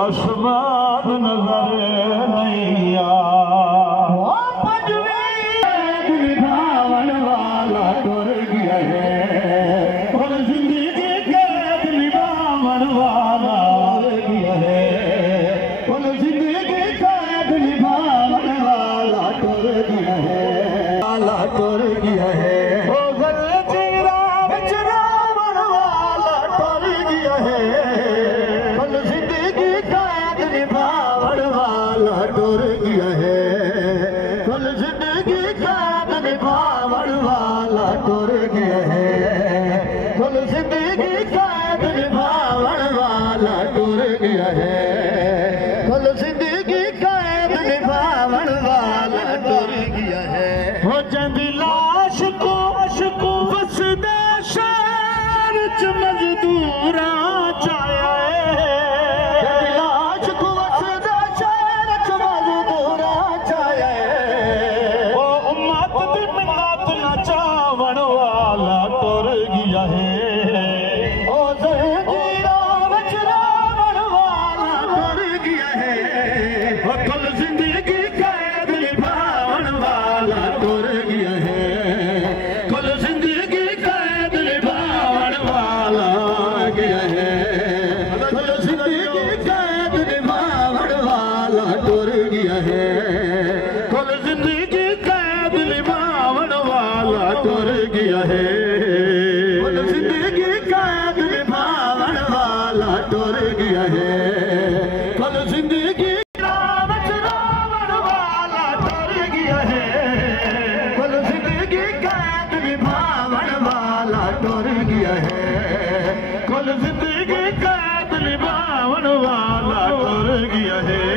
आसमान नजर नहीं निभावन वाला टुर गया है और जिंदगी कैद निभावन वाला गया है और जिंदगी कैद निभावन वाला टुर गया है वाला टुर गया है टुर गया है कल जिंदगी कैद निभावन वाला टुर गया है कल जिंदगी कैद निभावन वाला टुर गया है कल जिंदगी कैद निभावन वाला टुर गया है हो जंदी लाश को वसदा शहर च मजदूरा चाया कल जिंदगी कैद निभावन वाला टुर गया है कल जिंदगी कैद निभावन वाला गया है कल जिंदगी कैद निभावन वाला टुर गया है कल जिंदगी कैद निभावन वाला टुर गया है कल जिंदगी कैद निभावन वाला टुर गया है कल जिंदगी टुर गया है कल जिंदगी कैद निभावन वाला टुर गया है।